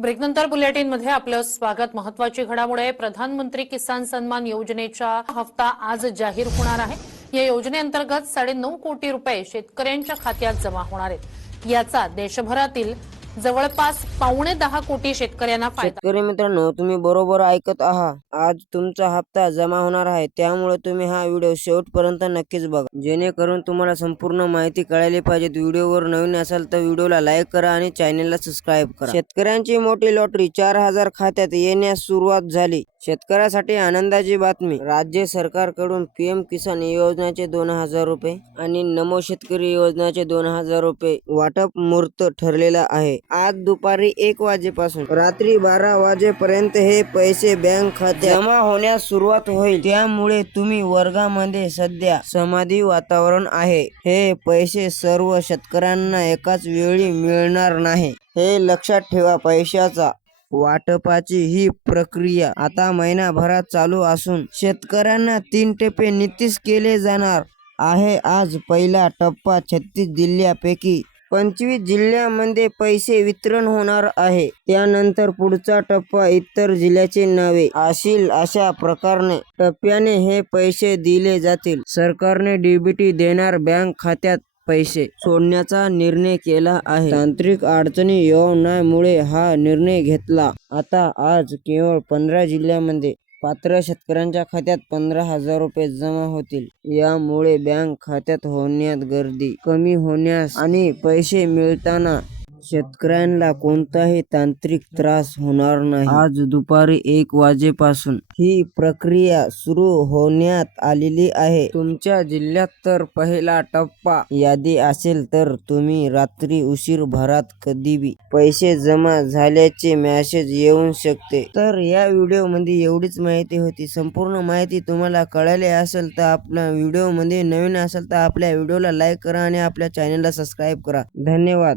ब्रेकनंतर बुलेटिनमध्ये आपलं स्वागत। महत्त्वाची घडामोड आहे। प्रधानमंत्री किसान सन्मान योजनेचा हप्ता आज जाहीर होणार आहे। या योजनेअंतर्गत 9.5 कोटी रुपये शेतकऱ्यांच्या खात्यात जमा होणार आहेत। याचा देशभरातील जवळपास 9.25 कोटी शेतकऱ्यांना फायदा। शेतकरी मित्रांनो, तुम्ही बरोबर ऐकत आहात। आज तुमचा हप्ता जमा होणार आहे, त्यामुळे तुम्ही हा व्हिडिओ शेवटपर्यंत नक्कीच बघा, जेणेकरून तुम्हाला संपूर्ण माहिती कळायला पाहिजे। व्हिडिओवर नवीन असाल तर व्हिडिओला लाईक करा आणि चॅनलला सबस्क्राईब करा। शेतकऱ्यांची मोठी लॉटरी 4,000 खात्यात येण्यास सुरुवात झाली। शेतकऱ्यासाठी आनंदाची बातमी। राज्य सरकारकडून पीएम किसान योजनेचे 2,000 रुपये आणि नमो शेतकरी योजनेचे 2,000 रुपये वाटप मुहूर्त ठरलेला आहे। आज दुपारी 1 वाजेपासून रात्री 12 वाजेपर्यंत हे पैसे बँक खात्यात जमा होण्यास सुरुवात होईल। त्यामुळे तुम्ही वर्गामध्ये सध्या समाधी वातावरण आहे। हे पैसे सर्व शेतकऱ्यांना एकाच वेळी मिळणार नाही, हे लक्षात ठेवा। पैशाचा वाटपाची ही प्रक्रिया आता महिनाभरात चालू असून शेतकऱ्यांना 3 टप्पे निश्चित केले जाणार आहे। आज पहिला टप्पा 36 जिल्ह्यांपैकी 25 जिल्ह्यांमध्ये पैसे वितरण होणार आहे। त्यानंतर पुढचा टप्पा इतर जिल्ह्याचे नावे असेल। अशा प्रकारे टप्प्याने हे पैसे दिले जातील। सरकारने डीबीटी देणार बँक खात्यात पैसे सोडण्याचा निर्णय केला आहे। तांत्रिक अडचणी येऊ नयेमुळे हा निर्णय घेतला। आता आज केवळ 15 जिल्ह्यांमध्ये पात्र शेतकऱ्यांच्या खात्यात 15,000 रुपये जमा होतील। यामुळे बँक खात्यात होण्यात गर्दी कमी होण्यास आणि पैसे मिळताना शेतकऱ्यांना कोणताही तांत्रिक त्रास होणार नाही। आज दुपारी 1 वाजेपासून ही प्रक्रिया सुरू होण्यात आलेली आहे। तुमच्या जिल्ह्यात तर पहिला टप्पा यादी असेल तर तुम्ही रात्री उशीरभरात कधीही पैसे जमा झाल्याचे मेसेज येऊ शकते। तर या व्हिडिओमध्ये एवढीच माहिती होती। संपूर्ण माहिती तुम्हाला कळाली असेल तर आपल्या व्हिडिओमध्ये नवीन असेल तर आपल्या व्हिडिओला लाईक करा आणि आपल्या चॅनलला सबस्क्राईब करा। धन्यवाद।